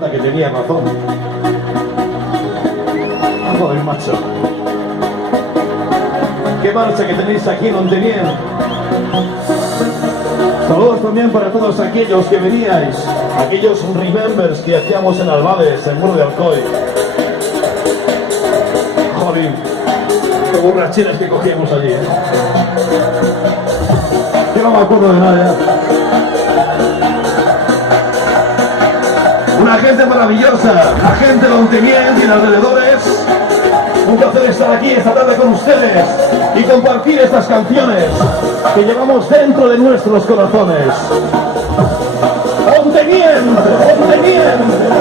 Que tenía razón. Joder, macho. Qué marcha que tenéis aquí en Ontinyent. Saludos también para todos aquellos que veníais, aquellos remembers que hacíamos en Albades, en Muro de Alcoy. Joder, qué borracheras que cogíamos allí, ¿eh? Yo no me acuerdo de nada ya. Una gente maravillosa, la gente de Ontinyent y de alrededores. Un placer estar aquí esta tarde con ustedes y compartir estas canciones que llevamos dentro de nuestros corazones. Ontinyent, Ontinyent.